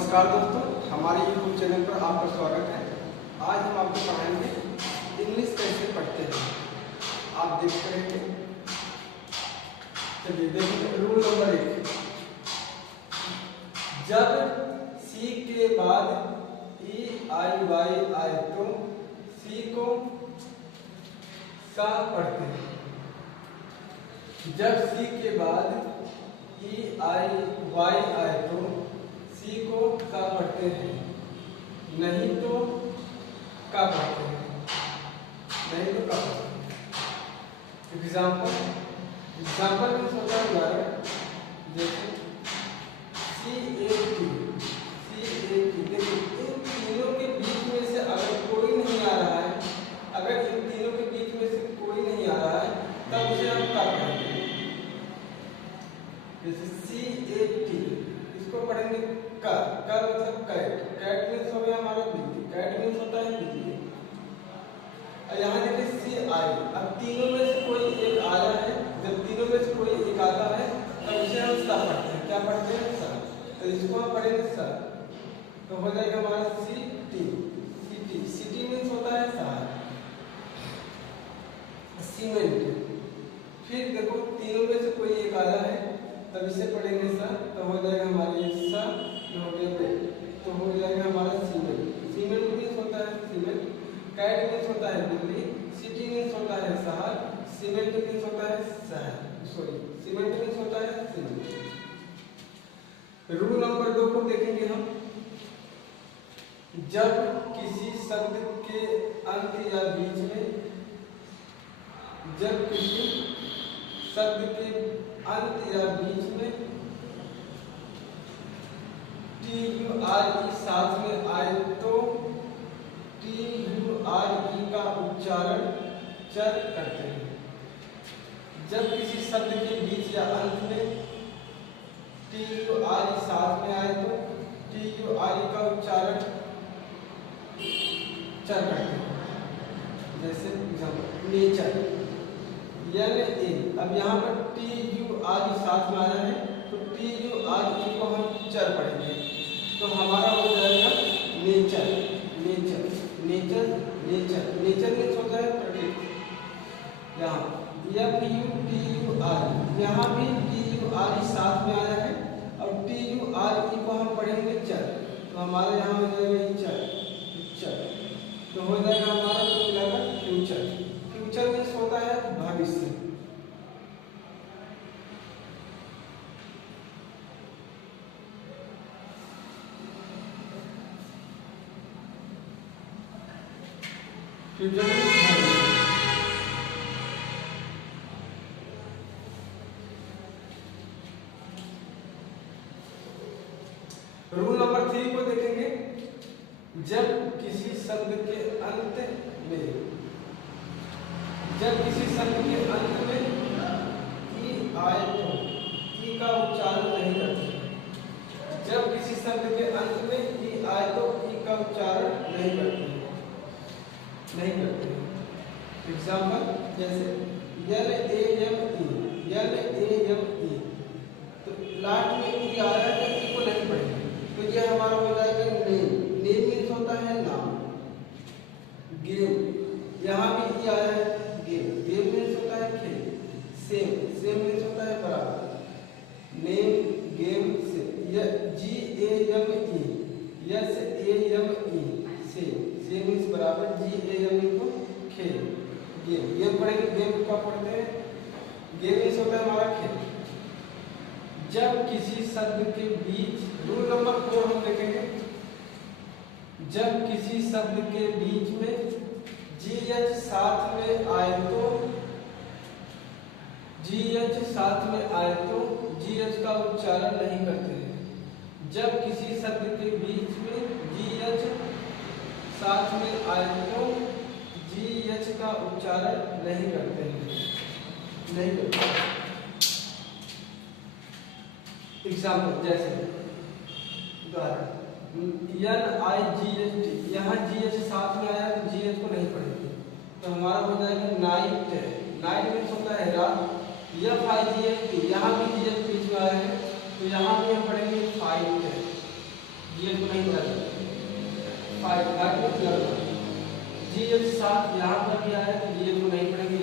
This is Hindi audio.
नमस्कार दोस्तों, हमारे YouTube चैनल पर आपका स्वागत है। आज हम आपको पढ़ाएंगे इंग्लिश कैसे पढ़ते हैं। आप देखते रहेंगे। चलिए देखिए, रूल नंबर 1। जब सी के बाद ई आई वाई आए तो सी को सा पढ़ते हैं। जब सी के बाद ई आई वाई आए तो सी को का पढ़ते हैं, नहीं तो का पढ़ते हैं, नहीं तो का पढ़ते हैं। एग्जाम्पल में सोचा उदाहरण जैसे CAT। देखिए, इन तीनों के बीच में से अगर कोई नहीं आ रहा है, अगर इन तीनों के बीच में से कोई नहीं आ रहा है तब उसे हम का पढ़ेंगे। जैसे CAT, इसको पढ़ेंगे का मतलब कैट। कैट मीन्स हो गया हमारा बिल्ली, कैट मीन्स होता है बिल्ली। और यहाँ देखिए CI, अब तीनों में से कोई एक आया है। जब तीनों में से कोई एक आता है तब इसे हम सा पढ़ते हैं। क्या पढ़ते हैं? सा। तो इसको हम पढ़ेंगे सा, तो हो जाएगा हमारा सिटी मीन्स होता है शहर, सीमेंट। फिर देखो तीनों में से कोई एक आया है तब इसे पढ़ेंगे सा, तो हो जाएगा हमारे सा, हो गया बेट, तो हो जाएगा हमारा सीमेंट। सीमेंट मीन्स होता है सीमेंट, कैट मीन्स होता है बिल्ली, सिटी मीन्स होता है शहर, सीमेंट मीन्स होता है शहर, सीमेंट मीन्स होता है सीमेंट। रूल नंबर 2 को देखेंगे हम। जब किसी शब्द के अंत या बीच में, जब किसी शब्द के अंत या बीच में TURE साथ में आए तो TURE का उच्चारण चर करते हैं। जब किसी शब्द के बीच या अंत में TURE साथ में आए तो TURE का उच्चारण चर करते हैं। जैसे एग्जाम्पल नेचर, अब यहाँ पर TURE साथ में आया है तो TURE को हम चर पढ़ेंगे, तो हमारा हो जाएगा नेचर। नेचर मीन्स होता है प्रकृति। यहाँ FUTURE, यहाँ भी TURE साथ में आया है और TURE को हम पढ़ेंगे चर, तो हमारे यहाँ हो जाएगा चर, तो हो जाएगा हमारा फ्यूचर। फ्यूचर मीन्स होता है भविष्य। रूल नंबर 3 को देखेंगे। जब किसी शब्द के अंत में, ई आए तो ई का उच्चारण नहीं करते। जब किसी शब्द के अंत में ई आए तो ई का उच्चारण नहीं करते। एग्जाम्पल जैसे LAME, तो लास्ट में ई आ रहा है तो ई को नहीं पढ़ेंगे, तो ये हमारा हो जाएगा नेम। नेम मीन्स होता है नाम। गेम, यहाँ भी ई आया है, गेम मीन्स होता है खेल। सेम मीन्स होता है बराबर। नेम, गेम, से GAME मीन्स बराबर, GAME को खेल। गेम पढ़ेंगे, गेम का पढ़ते हैं, गेम मीन्स होता है हमारा खेल। जब किसी शब्द के बीच, रूल नंबर 4 हम देखेंगे। जब किसी शब्द के बीच में GH साथ में आए तो GH का उच्चारण नहीं करते हैं। जब किसी शब्द के बीच में GH साथ में आए तो GH का उच्चारण नहीं करते हैं, एग्जाम्पल जैसे उदाहरण NIGHT, यहाँ GH साथ में आया तो GH को नहीं पढ़ेंगे, तो हमारा हो जाएगा नाइट मीन्स होता है रात। FIGHT, यहाँ भी GH बीच में आया है तो यहाँ भी हम पढ़ेंगे फाइट। जीएच को नहीं पढ़ा जाता। 5 मीन्स लगभग। जीएच 7 यहाँ पर भी आया तो जीएच को नहीं पढ़ेंगे,